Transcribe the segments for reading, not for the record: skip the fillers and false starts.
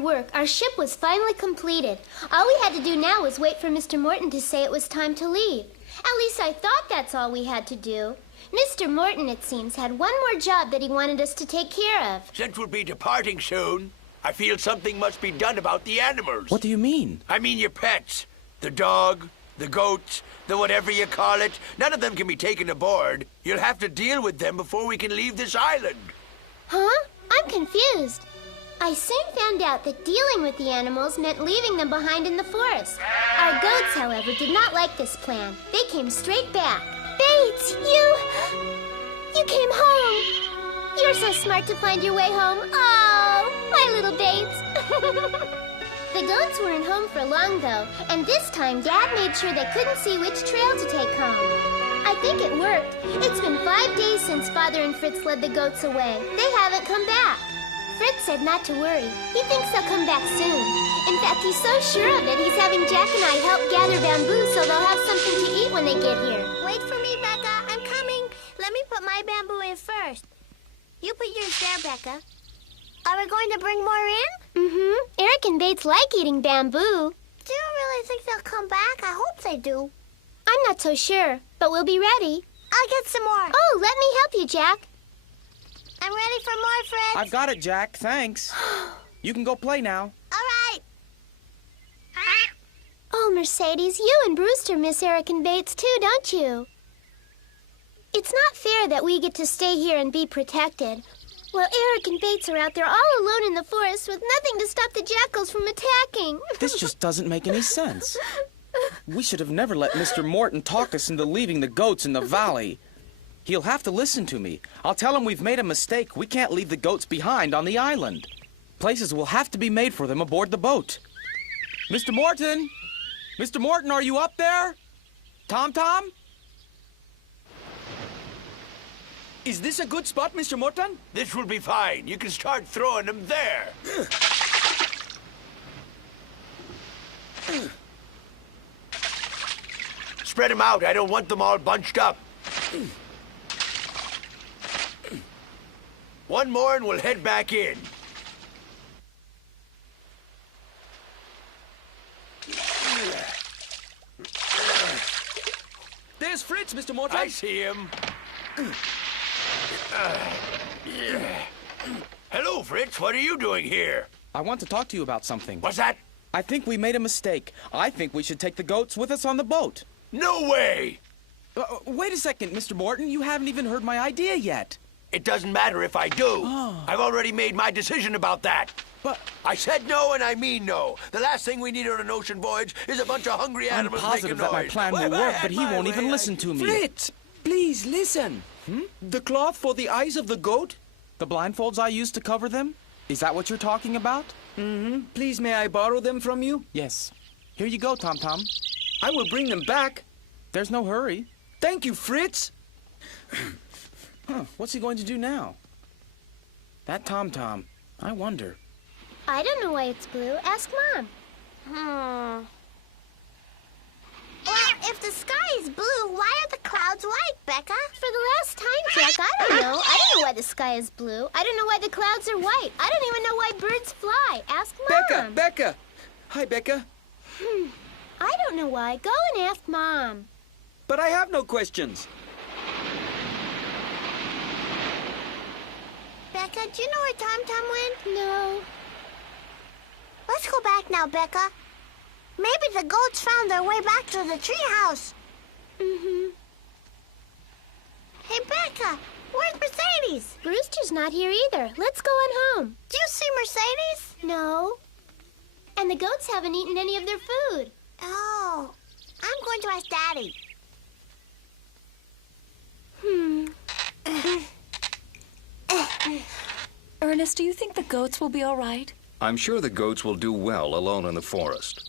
hard work, our ship was finally completed. All we had to do now was wait for Mr. Morton to say it was time to leave. At least I thought that's all we had to do. Mr. Morton, it seems, had one more job that he wanted us to take care of. Since we'll be departing soon, I feel something must be done about the animals. What do you mean? I mean your pets. The dog, the goats, the whatever you call it. None of them can be taken aboard. You'll have to deal with them before we can leave this island. Huh? I'm confused. I soon found out that dealing with the animals meant leaving them behind in the forest. Our goats, however, did not like this plan. They came straight back. Bates, you came home. You're so smart to find your way home. Oh, my little Bates. The goats weren't home for long, though, and this time Dad made sure they couldn't see which trail to take home. I think it worked. It's been 5 days since Father and Fritz led the goats away. They haven't come back. Fritz said not to worry. He thinks they'll come back soon. In fact, he's so sure of it, he's having Jack and I help gather bamboo so they'll have something to eat when they get here. Wait for me, Becca. I'm coming. Let me put my bamboo in first. You put yours there, Becca. Are we going to bring more in? Mm-hmm. Eric and Bates like eating bamboo. Do you really think they'll come back? I hope they do. I'm not so sure, but we'll be ready. I'll get some more. Oh, let me help you, Jack. I'm ready for more, Fritz. I've got it, Jack. Thanks. You can go play now. All right. Oh, Mercedes, you and Brewster miss Eric and Bates too, don't you? It's not fair that we get to stay here and be protected, while Eric and Bates are out there all alone in the forest with nothing to stop the jackals from attacking. This just doesn't make any sense. We should have never let Mr. Morton talk us into leaving the goats in the valley. He'll have to listen to me. I'll tell him we've made a mistake. We can't leave the goats behind on the island. Places will have to be made for them aboard the boat. Mr. Morton! Mr. Morton, are you up there? Tom-Tom? Is this a good spot, Mr. Morton? This will be fine. You can start throwing them there. Spread them out. I don't want them all bunched up. One more and we'll head back in. There's Fritz, Mr. Morton. I see him. Hello, Fritz. What are you doing here? I want to talk to you about something. What's that? I think we made a mistake. I think we should take the goats with us on the boat. No way! Wait a second, Mr. Morton. You haven't even heard my idea yet. It doesn't matter if I do. I've already made my decision about that. But I said no, and I mean no. The last thing we need on an ocean voyage is a bunch of hungry I'm animals positive making that my noise. plan will work, but he won't even listen to me. Fritz, please listen. The cloth for the eyes of the goat? The blindfolds I used to cover them? Is that what you're talking about? Please, may I borrow them from you? Yes. Here you go, Tom-Tom. I will bring them back. There's no hurry. Thank you, Fritz. What's he going to do now? That Tom-Tom. I wonder. I don't know why it's blue. Ask Mom. Well, if the sky is blue, why are the clouds white, Becca? For the last time, Jack, I don't know. I don't know why the sky is blue. I don't know why the clouds are white. I don't even know why birds fly. Ask Mom. Becca. Hi, Becca. I don't know why. Go and ask Mom. But I have no questions. Becca, do you know where Tom-Tom went? No. Let's go back now, Becca. Maybe the goats found their way back to the treehouse. Hey, Becca, where's Mercedes? Brewster's not here either. Let's go on home. Do you see Mercedes? No. And the goats haven't eaten any of their food. Oh, I'm going to ask Daddy. Ernest, do you think the goats will be all right? I'm sure the goats will do well alone in the forest.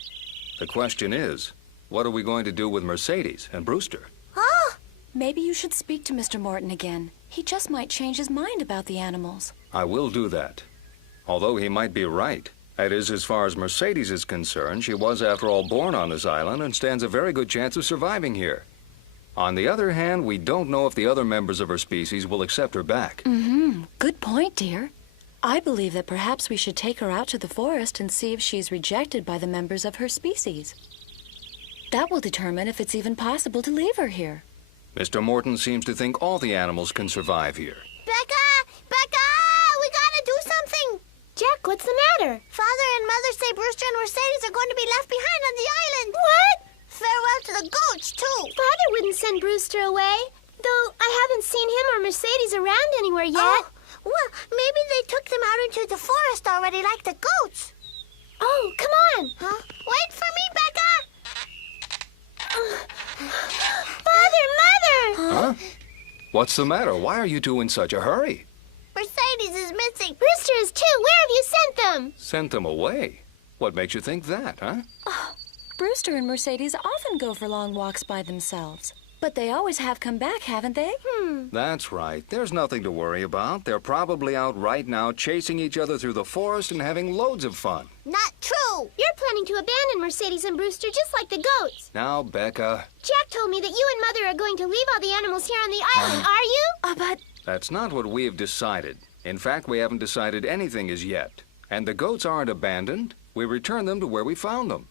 The question is, what are we going to do with Mercedes and Brewster? Oh, Maybe you should speak to Mr. Morton again. He just might change his mind about the animals. I will do that. Although he might be right. That is, as far as Mercedes is concerned, she was, after all, born on this island and stands a very good chance of surviving here. On the other hand, we don't know if the other members of her species will accept her back. Good point, dear. I believe that perhaps we should take her out to the forest and see if she's rejected by the members of her species. That will determine if it's even possible to leave her here. Mr. Morton seems to think all the animals can survive here. Becca! Becca! We gotta do something! Jack, what's the matter? Father and Mother say Brewster and Mercedes are going to be left behind on the island. What? Farewell to the goats, too. Father wouldn't send Brewster away, though I haven't seen him or Mercedes around anywhere yet. Oh, well, maybe they took them out into the forest already like the goats. Oh, come on. Huh? Wait for me, Becca! Father, Mother! Huh? What's the matter? Why are you two in such a hurry? Mercedes is missing. Brewster is too. Where have you sent them? Sent them away? What makes you think that, huh? Brewster and Mercedes often go for long walks by themselves. But they always have come back, haven't they? That's right. There's nothing to worry about. They're probably out right now chasing each other through the forest and having loads of fun. Not true. You're planning to abandon Mercedes and Brewster just like the goats. Now, Becca, Jack told me that you and Mother are going to leave all the animals here on the island, are you? But that's not what we've decided. In fact, we haven't decided anything as yet. And the goats aren't abandoned. We return them to where we found them.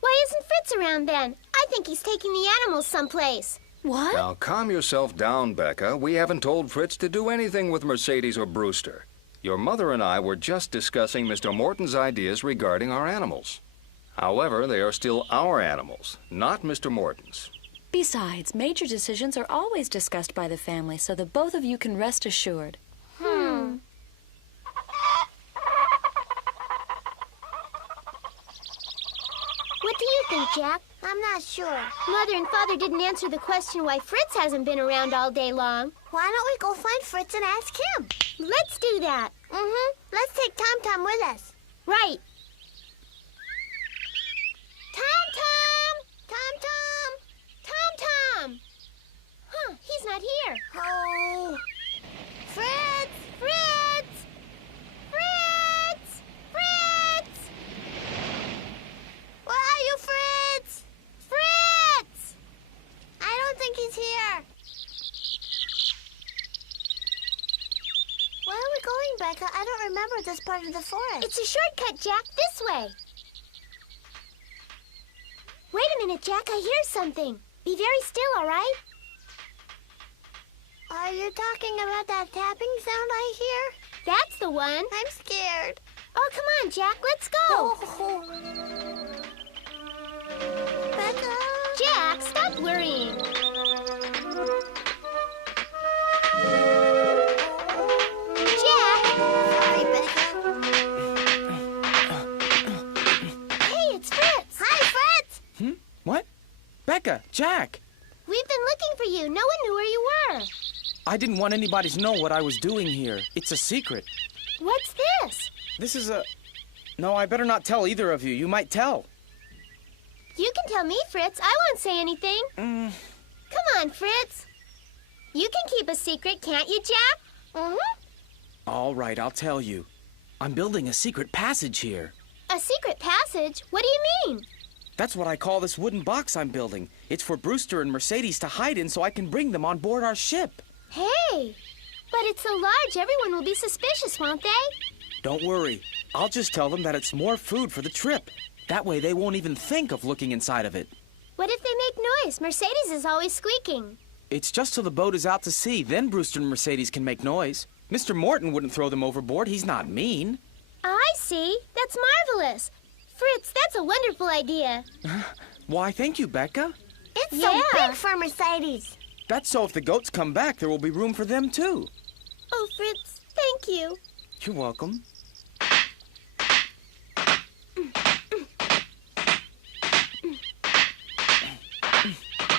Why isn't Fritz around then? I think he's taking the animals someplace. what? Now, calm yourself down, Becca. We haven't told Fritz to do anything with Mercedes or Brewster. Your mother and I were just discussing Mr. Morton's ideas regarding our animals. However, they are still our animals, not Mr. Morton's. Besides, major decisions are always discussed by the family, so that both of you can rest assured. What do you think, Jack? I'm not sure. Mother and Father didn't answer the question why Fritz hasn't been around all day long. Why don't we go find Fritz and ask him? Let's do that. Let's take Tom Tom with us. Right. Tom Tom! Tom Tom! Tom Tom! Huh, he's not here. Oh. Fritz! Fritz! Fritz! Fritz! Where are you, Fritz? Fritz! I don't think he's here. Where are we going, Becca? I don't remember this part of the forest. It's a shortcut, Jack. This way. Wait a minute, Jack. I hear something. Be very still, all right? Are you talking about that tapping sound I hear? That's the one. I'm scared. Oh, come on, Jack. Let's go. Oh. Becca? Jack, stop worrying. Jack! Sorry, Becca. Hey, it's Fritz. Hi, Fritz! What? Becca, Jack! We've been looking for you. No one knew where you were. I didn't want anybody to know what I was doing here. It's a secret. What's this? This is a... No, I better not tell either of you. You might tell. You can tell me, Fritz. I won't say anything. Come on, Fritz. You can keep a secret, can't you, Jack? All right, I'll tell you. I'm building a secret passage here. A secret passage? What do you mean? That's what I call this wooden box I'm building. It's for Brewster and Mercedes to hide in so I can bring them on board our ship. Hey, but it's so large, everyone will be suspicious, won't they? Don't worry. I'll just tell them that it's more food for the trip. That way they won't even think of looking inside of it. What if they make noise? Mercedes is always squeaking. It's just till the boat is out to sea, then Brewster and Mercedes can make noise. Mr. Morton wouldn't throw them overboard. He's not mean. I see. That's marvelous. Fritz, that's a wonderful idea. Why, thank you, Becca. It's Yeah. so big for Mercedes. That's so if the goats come back, there will be room for them, too. Oh, Fritz, thank you. You're welcome.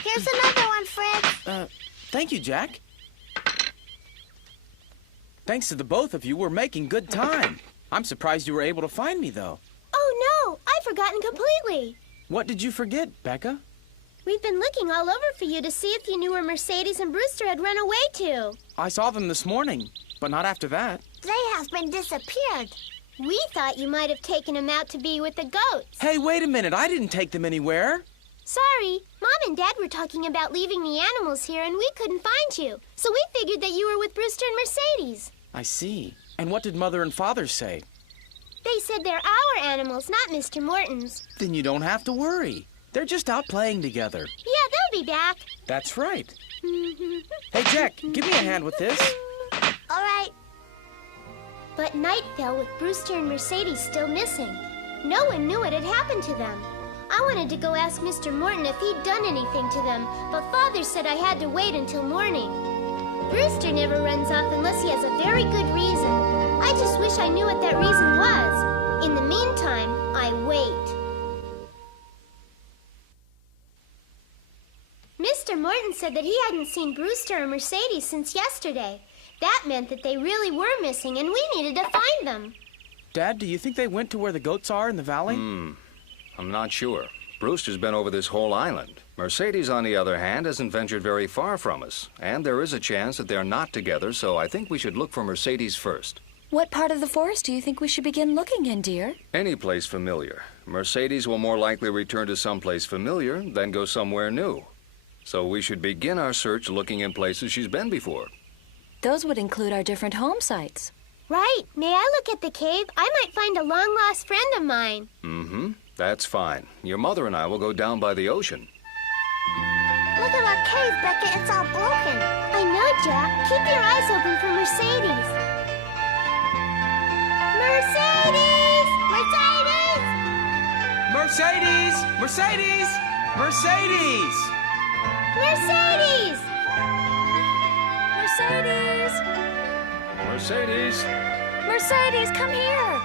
Here's another one, Fritz. Thank you, Jack. Thanks to the both of you, we're making good time. I'm surprised you were able to find me, though. Oh, no, I've forgotten completely. What did you forget, Becca? We've been looking all over for you to see if you knew where Mercedes and Brewster had run away to. I saw them this morning, but not after that. They have been disappeared. We thought you might have taken them out to be with the goats. Hey, wait a minute. I didn't take them anywhere. Sorry, Mom and Dad were talking about leaving the animals here and we couldn't find you. So we figured that you were with Brewster and Mercedes. I see. And what did Mother and Father say? They said they're our animals, not Mr. Morton's. Then you don't have to worry. They're just out playing together. Yeah, they'll be back. That's right. Hey, Jack, give me a hand with this. All right. But night fell with Brewster and Mercedes still missing. No one knew what had happened to them. I wanted to go ask Mr. Morton if he'd done anything to them, but Father said I had to wait until morning. Brewster never runs off unless he has a very good reason. I just wish I knew what that reason was. In the meantime, I wait. Mr. Morton said that he hadn't seen Brewster or Mercedes since yesterday. That meant that they really were missing, and we needed to find them. Dad, do you think they went to where the goats are in the valley? I'm not sure. Brewster's been over this whole island. Mercedes, on the other hand, hasn't ventured very far from us. And there is a chance that they're not together, so I think we should look for Mercedes first. What part of the forest do you think we should begin looking in, dear? Any place familiar. Mercedes will more likely return to someplace familiar than go somewhere new. So we should begin our search looking in places she's been before. Those would include our different home sites. Right. May I look at the cave? I might find a long-lost friend of mine. That's fine. Your mother and I will go down by the ocean. Look at our cave, Becca. It's all broken. I know, Jack. Keep your eyes open for Mercedes. Mercedes! Mercedes! Mercedes! Mercedes! Mercedes! Mercedes! Mercedes! Mercedes! Mercedes, come here!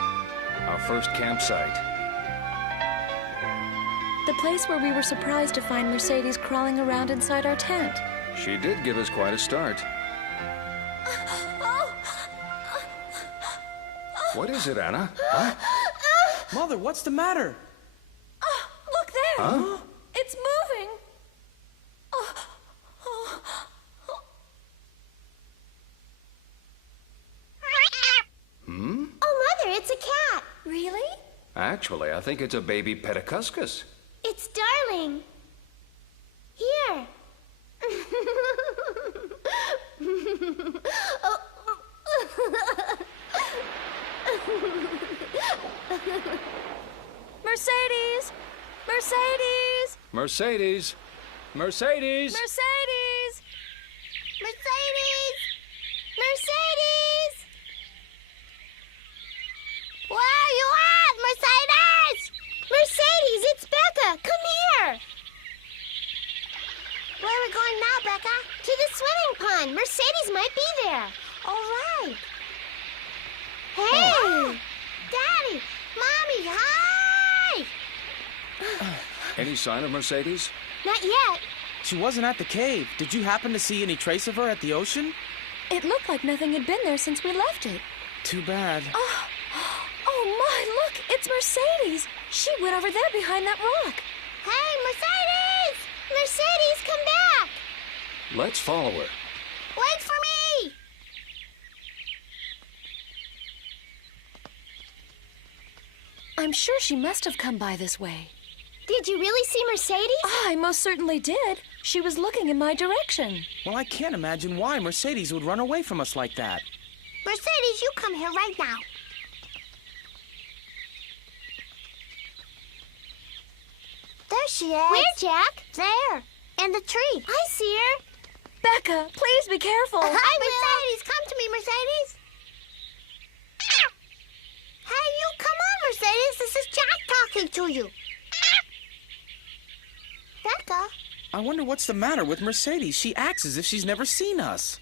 Our first campsite. The place where we were surprised to find Mercedes crawling around inside our tent. She did give us quite a start. What is it, Anna? What? Mother, what's the matter? Look there! Huh? It's moving! Oh, Mother, it's a cat. Really? Actually, I think it's a baby pedicuscus. It's Darling. Here. Mercedes! Mercedes! Mercedes! Mercedes! Mercedes! Mercedes! Mercedes! Where are you at, Mercedes? Mercedes, it's Becca. Come here. Where are we going now, Becca? To the swimming pond. Mercedes might be there. All right. Hey! Daddy! Mommy, hi! Any sign of Mercedes? Not yet. She wasn't at the cave. Did you happen to see any trace of her at the ocean? It looked like nothing had been there since we left it. Too bad. Oh my, look! It's Mercedes! She went over there behind that rock. Hey, Mercedes! Mercedes, come back. Let's follow her. Wait for me! I'm sure she must have come by this way. Did you really see Mercedes? I most certainly did. She was looking in my direction. Well, I can't imagine why Mercedes would run away from us like that. Mercedes, you come here right now. There she is. Where, Jack? There, in the tree. I see her. Becca, please be careful. Hi, Mercedes. Come to me, Mercedes. Hey, you, come on, Mercedes. This is Jack talking to you. Becca. I wonder what's the matter with Mercedes. She acts as if she's never seen us.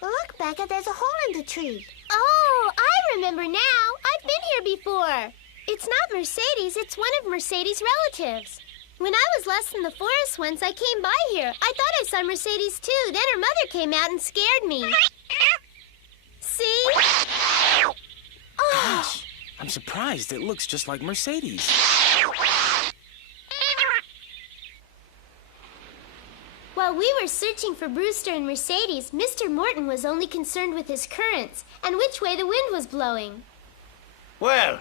Look, Becca, there's a hole in the tree. Oh, I remember now. I've been here before. It's not Mercedes, it's one of Mercedes' relatives. When I was lost in the forest once, I came by here. I thought I saw Mercedes too. Then her mother came out and scared me. See? Gosh, I'm surprised. It looks just like Mercedes. While we were searching for Brewster and Mercedes, Mr. Morton was only concerned with his currents and which way the wind was blowing. Well,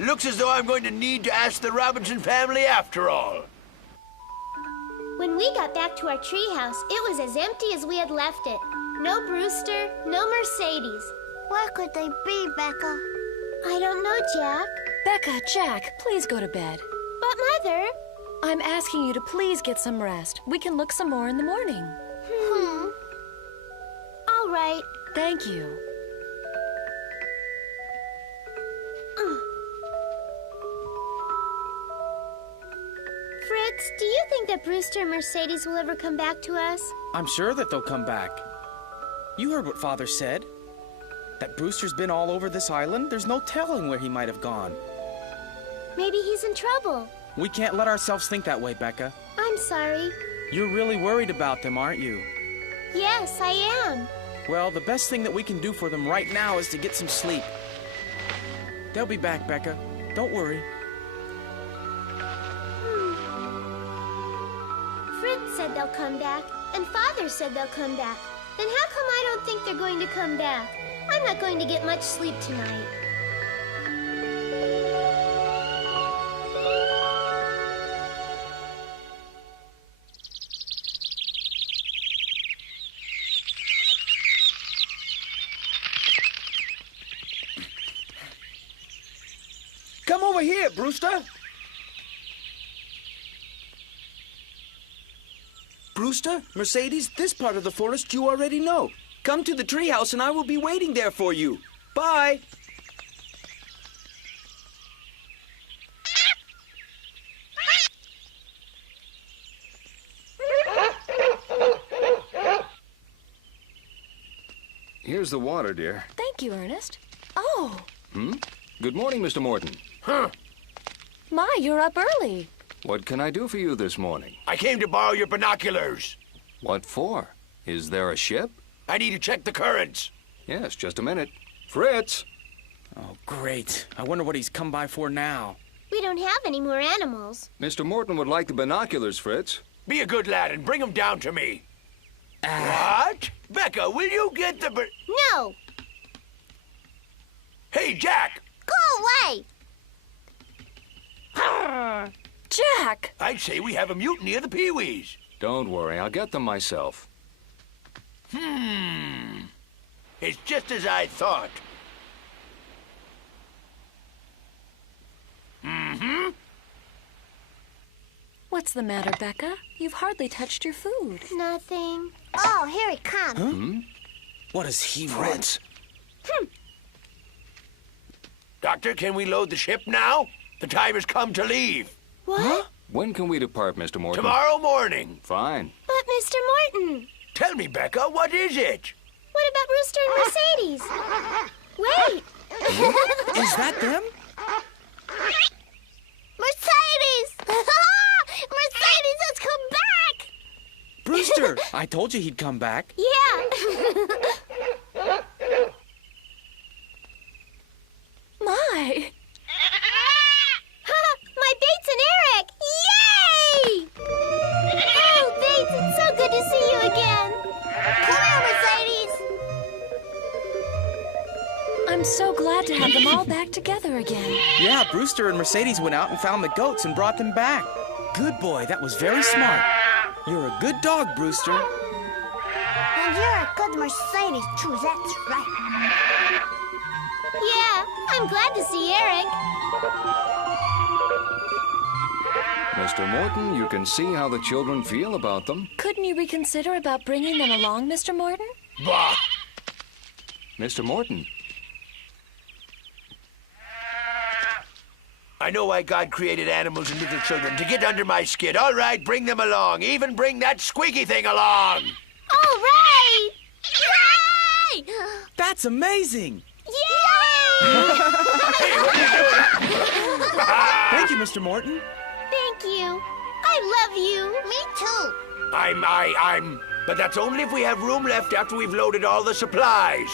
looks as though I'm going to need to ask the Robinson family after all. When we got back to our treehouse, it was as empty as we had left it. No Brewster, no Mercedes. Where could they be, Becca? I don't know, Jack. Becca, Jack, please go to bed. But, Mother... I'm asking you to please get some rest. We can look some more in the morning. All right. Thank you. Fritz, do you think that Brewster and Mercedes will ever come back to us? I'm sure that they'll come back. You heard what Father said. That Brewster's been all over this island. There's no telling where he might have gone. Maybe he's in trouble. We can't let ourselves think that way, Becca. I'm sorry. You're really worried about them, aren't you? Yes, I am. Well, the best thing that we can do for them right now is to get some sleep. They'll be back, Becca. Don't worry. Fritz said they'll come back, and Father said they'll come back. Then how come I don't think they're going to come back? I'm not going to get much sleep tonight. Come over here, Brewster. Brewster, Mercedes, this part of the forest you already know. Come to the treehouse and I will be waiting there for you. Bye. Here's the water, dear. Thank you, Ernest. Oh, Good morning, Mr. Morton. my, you're up early. What can I do for you this morning? I came to borrow your binoculars. What for? Is there a ship? I need to check the currents. Yes, just a minute. Fritz! Oh, great. I wonder what he's come by for now. We don't have any more animals. Mr. Morton would like the binoculars, Fritz. Be a good lad and bring them down to me. What? Becca, will you get the... No! Hey, Jack! Go away! Jack! I'd say we have a mutiny of the Pee-wees. Don't worry, I'll get them myself. It's just as I thought. What's the matter, Becca? You've hardly touched your food. Nothing. Oh, here it comes. What does he want? Doctor, can we load the ship now? The time has come to leave. What? When can we depart, Mr. Morton? Tomorrow morning. Fine. But Mr. Morton, Tell me, Becca, what is it? what about Rooster and Mercedes? Wait! Is that them? Mercedes! Mercedes has come back! Brewster! I told you he'd come back. Yeah! My! My Bates and Eric! Yay! Oh, Bates, it's so good to see you again. Come here, Mercedes! I'm so glad to have them all back together again. Yeah, Brewster and Mercedes went out and found the goats and brought them back. Good boy, that was very smart. You're a good dog, Brewster. And you're a good Mercedes, too, that's right. Yeah, I'm glad to see Eric. Mr. Morton, you can see how the children feel about them. Couldn't you reconsider about bringing them along, Mr. Morton? Bah! Mr. Morton, I know why God created animals and little children, to get under my skin. All right, bring them along. Even bring that squeaky thing along. All right! Yay! That's amazing! Yay! Thank you, Mr. Morton. Thank you. I love you. Me too. But that's only if we have room left after we've loaded all the supplies.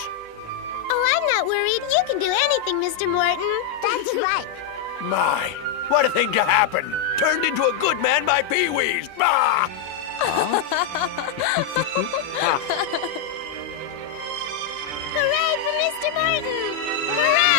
Oh, I'm not worried. You can do anything, Mr. Morton. That's right. My, what a thing to happen. Turned into a good man by Pee-wees. Bah! Hooray for Mr. Morton! Hooray!